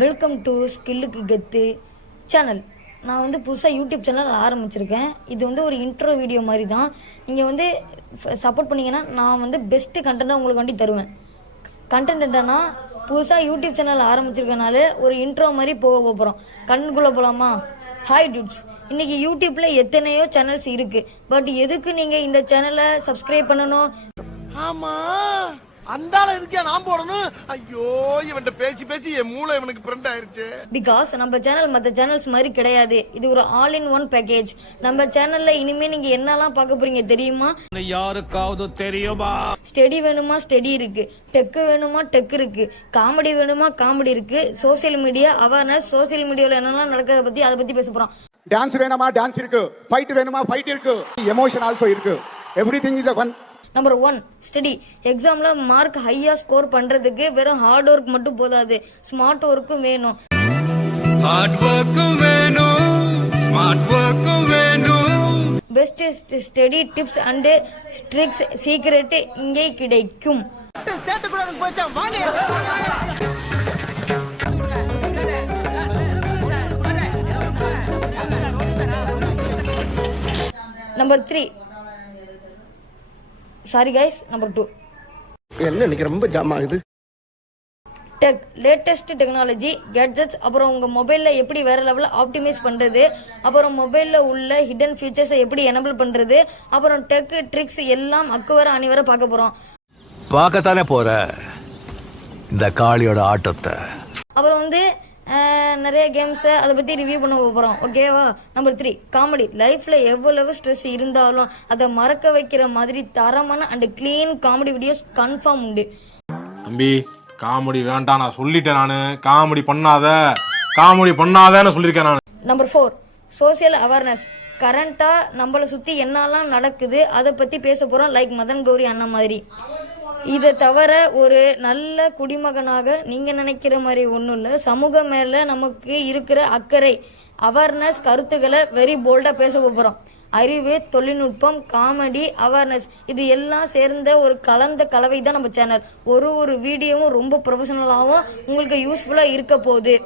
Welcome to ஸ்கில்லுக்கு கெத்து channel. நான் வந்து புதுசாக யூடியூப் சேனல் ஆரம்பிச்சிருக்கேன். இது வந்து ஒரு இன்ட்ரோ வீடியோ மாதிரி தான். நீங்கள் வந்து சப்போர்ட் பண்ணிங்கன்னா நான் வந்து பெஸ்ட்டு கண்டென்ட்டாக உங்களுக்கு வண்டி தருவேன். கண்டென்ட் என்னன்னா, புதுசாக யூடியூப் சேனல் ஆரம்பிச்சிருக்கனால ஒரு இன்ட்ரோ மாதிரி போக போகிறோம். கண்ணுக்குள்ளே போகலாமா? ஹாய் டியூட்ஸ், இன்றைக்கி யூடியூப்பில் எத்தனையோ சேனல்ஸ் இருக்குது. பட் எதுக்கு நீங்கள் இந்த சேனலை சப்ஸ்கிரைப் பண்ணணும்? ஆமாம், அந்தால இருக்கே நான் போடணும். ஐயோ, இவன்ட்ட பேசி பேசி என் மூளை இவனுக்கு ஃப்ரெண்ட் ஆயிருச்சு. பிகாஸ் நம்ம சேனல் மற்ற சேனல்ஸ் மாதிரி கிடையாது. இது ஒரு ஆல் இன் ஒன் பேக்கேஜ். நம்ம சேனல்ல இனிமே நீங்க என்னெல்லாம் பார்க்க போறீங்க தெரியுமா? யாருக்காவது தெரியுமா? ஸ்டடி வேணுமா ஸ்டடி இருக்கு, டெக் வேணுமா டெக் இருக்கு, காமெடி வேணுமா காமெடி இருக்கு, சோசியல் மீடியா அவேர்னஸ், சோசியல் மீடியாவில் என்னெல்லாம் நடக்கிறத பத்தி அதை பத்தி பேச போறோம். டான்ஸ் வேணுமா டான்ஸ் இருக்கு, ஃபைட் வேணுமா ஃபைட் இருக்கு, எமோஷன் ஆல்சோ இருக்கு. Everything is a fun. Number 1 study. எக்ஸாம்ல மார்க் ஹையா ஸ்கோர் பண்றதுக்கு வெறும் ஹார்ட் ஒர்க் மட்டும் போதாது, ஸ்மார்ட் ஒர்க்கும் வேணும். ஹார்ட் ஒர்க்கும் வேணும், ஸ்மார்ட் ஒர்க்கும் வேணும். Best study tips and tricks secret இங்கே கிடைக்கும். நம்பர் 3 சாரி கைஸ், நம்பர் 2 என்ன இன்னைக்கு ரொம்ப ஜாம் ஆகுது. Tech, latest technology gadgets. அப்புறம் உங்கள் மொபைலில் எப்படி வேறு லெவலில் ஆப்டிமைஸ் பண்ணுறது, அப்புறம் மொபைலில் உள்ள ஹிடன் ஃபீச்சர்ஸை எப்படி எனபிள் பண்ணுறது, அப்புறம் டெக் ட்ரிக்ஸ் எல்லாம் அக்குவர அணிவர பார்க்க போகிறோம். பார்க்கத்தானே போற இந்த காளியோட ஆட்டத்தை. அப்புறம் வந்து நிறைய கேம்ஸை அதை பற்றி ரிவ்யூ பண்ண போகிறோம். ஓகேவா? Number 3 comedy. லைஃப்பில் எவ்வளவு ஸ்ட்ரெஸ் இருந்தாலும் அதை மறக்க வைக்கிற மாதிரி தரமான and clean comedy videos confirm உண்டு. தம்பி, காமெடி வேண்டாம், நான் சொல்லிட்டேன். நான் காமெடி பண்ணாதன்னு சொல்லியிருக்கேன் நான். Number 4 social awareness. கரண்ட்டாக நம்மளை சுற்றி என்னெல்லாம் நடக்குது அதை பற்றி பேச போகிறோம். லைக் மதன் கௌரி அண்ணா மாதிரி. இதை தவிர ஒரு நல்ல குடிமகனாக நீங்கள் நினைக்கிற மாதிரி ஒன்றும் இல்லை. சமூகம் மேலே நமக்கு இருக்கிற அக்கறை, அவேர்னஸ், கருத்துக்களை வெரி போல்டாக பேச போகிறோம். அறிவு, தொழில்நுட்பம், காமெடி, அவேர்னஸ் இது எல்லாம் சேர்ந்த ஒரு கலந்த கலவை தான் நம்ம சேனல். ஒரு வீடியோவும் ரொம்ப ப்ரொஃபஷனலாகவும் உங்களுக்கு யூஸ்ஃபுல்லாக இருக்க போகுது.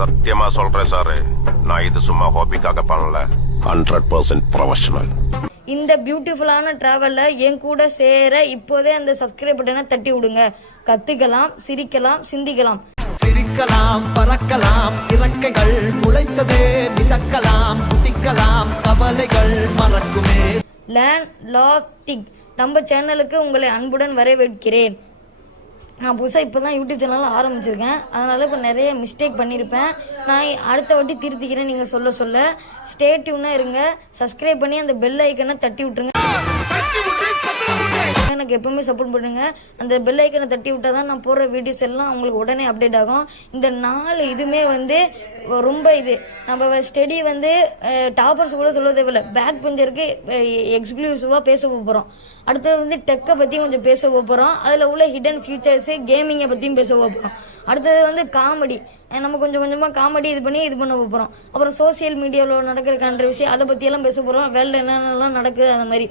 சத்தியமா சொல்றேன் சார், நான் இது சும்மா ஹாபிக்காக பண்ணல, 100% ப்ரொஃபஷனல். இந்த பியூட்டிஃபுல்லான டிராவல்ல என் கூட சேர இப்போதே அந்த சப்ஸ்கிரைப் பட்டனை தட்டி விடுங்க. கத்துக்கலாம், சிரிக்கலாம், சிந்திக்கலாம். சிரிக்கலாம், பறக்கலாம், இறக்கைகள் முளைத்ததே, மிதக்கலாம், குதிக்கலாம், கவலைகள் மறக்குமே. Learn, Lav, think. நம்ம சேனலுக்கு உங்களை அன்புடன் வரவேற்கிறேன். நான் புதுசாக இப்போ தான் யூடியூப் சேனலில் ஆரம்பிச்சிருக்கேன். அதனால் இப்போ நிறைய மிஸ்டேக் பண்ணியிருப்பேன். நான் அடுத்த வாட்டி திருத்திக்கிறேன் நீங்கள் சொல்ல. ஸ்டே டியூனாக இருங்க. சப்ஸ்கிரைப் பண்ணி அந்த பெல் ஐக்கனை தட்டி விட்டுருங்க. எனக்கு எப்பவுமே சப்போர்ட் பண்ணுங்க. அந்த பெல் ஐக்கனை தட்டி விட்டால் தான் நான் போடுற வீடியோஸ் எல்லாம் உங்களுக்கு உடனே அப்டேட் ஆகும். இந்த 4 இதுவுமே வந்து ரொம்ப இது நம்ம ஸ்டடி வந்து டாப்பர்ஸ் கூட சொல்ல தேவையில்லை. பேக் பெஞ்சருக்கு எக்ஸ்க்ளூசிவாக பேச போகிறோம். அடுத்தது வந்து டெக்கை பற்றி கொஞ்சம் பேச போகிறோம். அதில் உள்ள ஹிடன் ஃபியூச்சர்ஸு, கேமிங்கை பற்றியும் பேச போகிறோம். அடுத்தது வந்து காமெடி. நம்ம கொஞ்சம் கொஞ்சமாக காமெடி இது பண்ண போகிறோம். அப்புறம் சோசியல் மீடியாவில் நடக்கிற கான்ட்ரவர்சி அதை பற்றியெல்லாம் பேச போகிறோம். வேலையில் என்னென்னலாம் நடக்குது அந்த மாதிரி.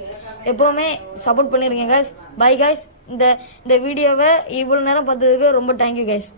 எப்போவுமே சப்போர்ட் பண்ணியிருக்கேன் கைஸ். Bye guys. இந்த வீடியோவை இவ்வளோ நேரம் பார்த்ததுக்கு ரொம்ப தேங்க்யூ கைஸ்.